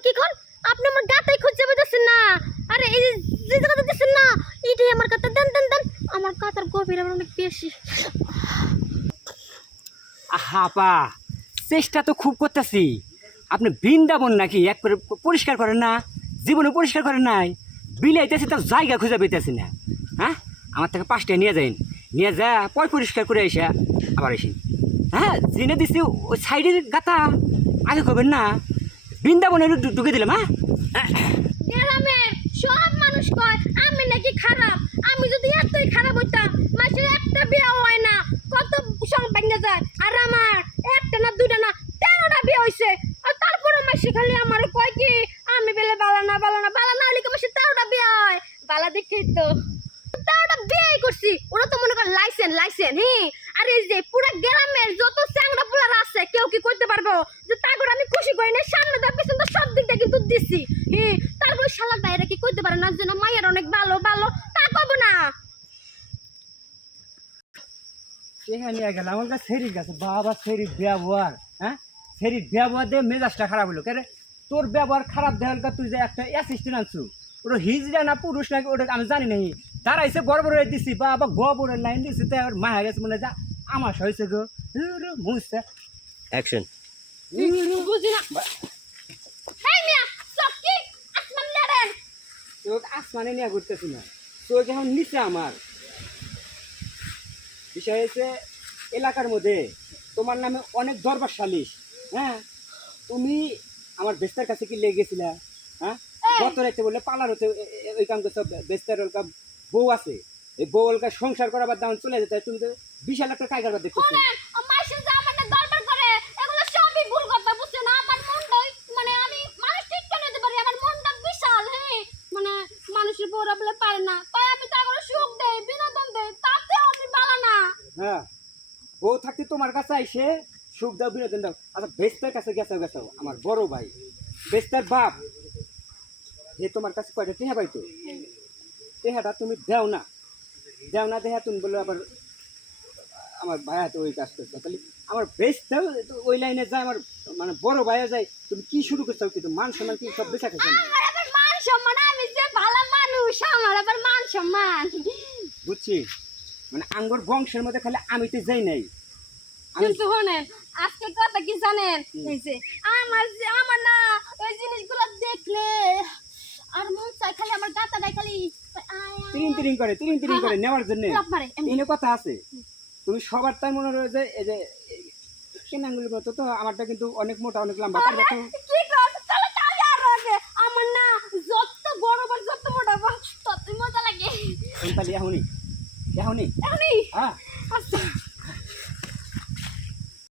কি কোন? আপনি আমার গাতাই খুঁজে পেতেছেন না। আরে, এই যে- না আমার দেন দেন দেন, আমার গভীর আবার অনেক বেশি। চেষ্টা তো খুব করতেছি। আপনি বৃন্দাবন নাকি এক পরিষ্কার করেন না? জীবনে পরিষ্কার করেন নাই। বিলাইতেছি তার জায়গা খুঁজে পেতেছি না। হ্যাঁ? আমার থেকে পাঁচটা নিয়ে যাইন। নিয়ে যা পয় পরিষ্কার করে এসে আবার এসে হ্যাঁ জেনে দিছি, ওই সাইডের গাতা। আগে করবেন না। বৃন্দাবনে ঢুকে দিলাম হ্যাঁ? সব মানুষ কয়, আমি নাকি খারাপ। আমি যদি এতই খারাপ হইতাম একটা বিয়ে হয় না। কত সম্পন্ন যায়। আর আমার একটা না দুইটা না তেরোটা বিয়ে হয়েছে আর তারপরে মাসে খালি আমার কয় কি, আমি বেলে বালা না বালা না বালা না হলে কি মাসে তেরোটা বিয়ে হয়? বালা দেখেই তো। তেরোটা বিয়ে করছি। ওরা তো মনে কর লাইসেন্স লাইসেন্স হ্যাঁ আর এই যে পুরো গ্রামের যত চ্যাংড়া পোলার আছে কেউ কি করতে পারব যে তারপর আমি খুশি করি না সামনে দেখ পেছন তো দিচ্ছি হ্যাঁ তারপর শালার বাইরে কি করতে পারে না? যেন মায়ের অনেক ভালো ভালো তা কব না। এখানে আমার কাছে বাবা ব্যবহার হ্যাঁ? সেরির ব্যবহার দিয়ে মেজাজটা খারাপ হলো। কেন তোর ব্যবহার খারাপ দেওয়ার তুই যে একটা অ্যাসিস্ট্যান্ট আনছু ওটা হিজড়া না পুরুষ নাকি ওটা আমি জানি নাই। দাঁড়াইছে বড় বড় দিছি বাবা গোবরের লাইন দিছি তাই ওর মায়া গেছে মনে যা আমার হয়েছে গো। মুছতে অ্যাকশন বুঝি না হেই মিয়া চকি আসমান লেড়েন তোর আসমানে নিয়ে ঘুরতেছি না। তোর যখন নিচে আমার বিষয় হয়েছে এলাকার মধ্যে তোমার নামে অনেক দরবার সালিশ হ্যাঁ? তুমি আমার বেস্তার কাছে কি লেগেছিলা হ্যাঁ! গত রাতে বললে পালার হতে ওই কাম করছ বেস্তার ওলকা বউ আছে। এই বউ ওলকা সংসার করাবার দাম চলে যেতে তুমি তো বিশাল একটা কায়গার দেখতেছো শুনেন মাসে যা আমাকে দরবার করে এগুলো সবই ভুল কথা বুঝছেন না? আমার মনটাই মানে আমি মানুষ ঠিক করে নিতে পারি আমার মনটা বিশাল হ্যাঁ মানে মানুষের বউরা বলে পারে না তাই আমি তার সুখ দেই বিনোদন দেই তাতে আমি পালা না হ্যাঁ। বউ থাকতে তোমার কাছে আইসে সুখ দাও বিনোদন দাও। আচ্ছা বেস্তার কাছে গেছো গেছো আমার বড় ভাই। বেস্তার বাপ। যে তোমার কাছে কয়টা টেহা পাইতো? টেহাটা তুমি দেও না। দেও না দেহা তুমি বলে আবার আমার ভাইয়া তো ওই কাজ করছ। তাহলে আমার বেস্টটাও ওই লাইনে যায় আমার মানে বড় ভাইয়া যায়। তুমি কি শুরু করছ? কিন্তু মান সম্মান কি সব বেচা খেয়েছো মান সম্মান আমি যে ভালো মানুষ আমার আবার মান সম্মান। বুঝছি? মানে আঙ্গর বংশের মধ্যে খালি আমি তো যাই নাই। কিন্তু শোনেন আজকে কথা কি জানেন? এই যে আমার যে আমার না ওই জিনিসগুলো দেখলে আর মন চাই খালি আমার গাতাটাই খালি তিরিং তিরিং করে তিরিং তিরিং করে নেওয়ার জন্য। এনে কথা আছে। তুমি সবার তাই মনে এই যে কেনাঙ্গুলির মতো তো আমারটা কিন্তু অনেক মোটা অনেক লম্বা। তার কি কর আর আমার না যত বড় বড় যত মোটা বড় তত মজা লাগে। তাহলে এখনই এখনই? এখনই? হ্যাঁ। আচ্ছা।